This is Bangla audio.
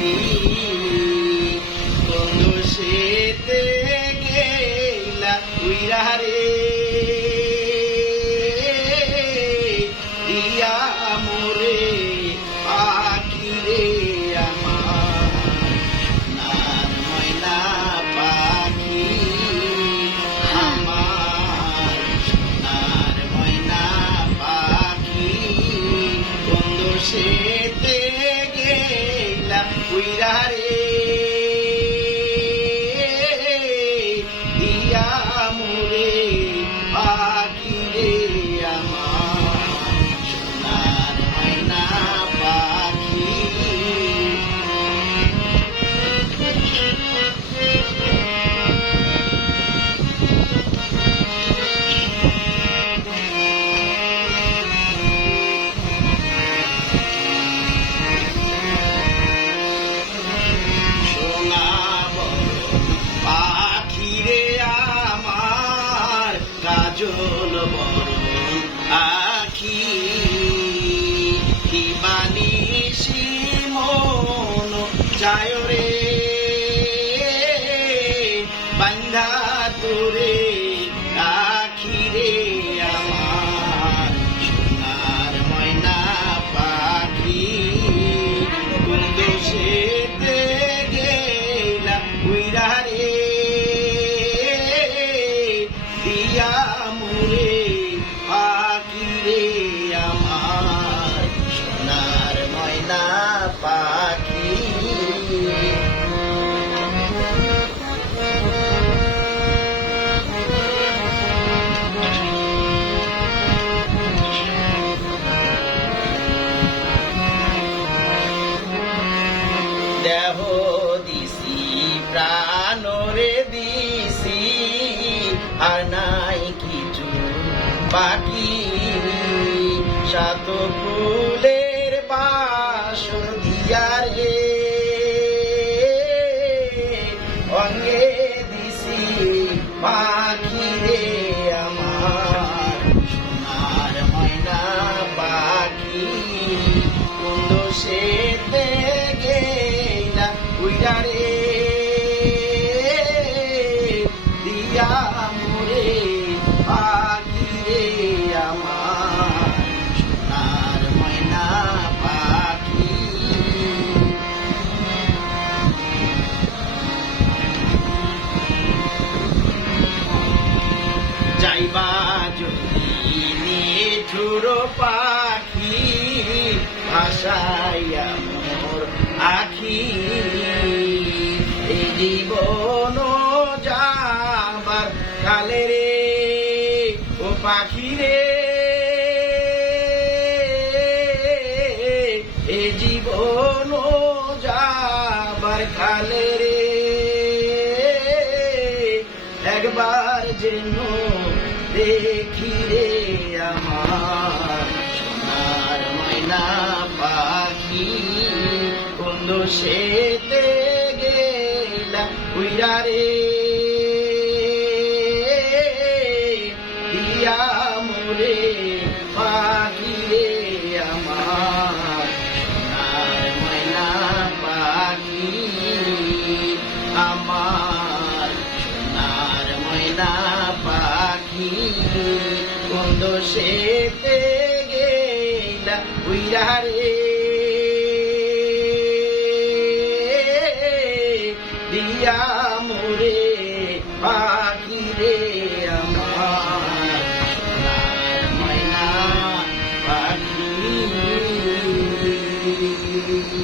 পাখি বন্ধু সেতে গেলা উইরা রে দিয়া মোরে পাখি রে আমার সোনার ময়না পাখি আমার সোনার ময়না পাখি বন্ধু সেতে গেলা উইরা রে দিয়া মোরে পাখি রে আমার সোনার ময়না পাখি কাজল বরণ আখি কি বানিসি মন যায় রে বান্ধা তোরে আখি রে আমার সোনার ময়না পাখি বন্ধু সেতে গেলা উইরা রে দিয়া মোরে পাখি রে আমার সোনার ময়না পাখি দেহ দিছি প্রাণরে দিছি আর নাই কিছু বাকি সাত ফুলের বাসর দিয়া রে অঙ্গে দিছি পাখি রে আমার সোনার ময়না পাখি কুন্দ সেতে গেলা উইরা রে দিয়া মোরে পাখি রে আমার সোনার ময়না পাখি যাইবা যদি নিঠুর পাখি ভাসাইয়া মোর আখি এই জীবন যাবার কালে রে ও পাখি রে এ জীবন যাবার কালে রে একবার যেন দেখি রে আমার সোনার ময়না পাখি বন্ধু সেতে গেলা উইরা রে দিয়া মোরে পাখি রে আমার সোনার ময়না পাখি আমার সোনার ময়না পাখি বন্ধু সেতে গেলা উইরা রে দিয়া মোরে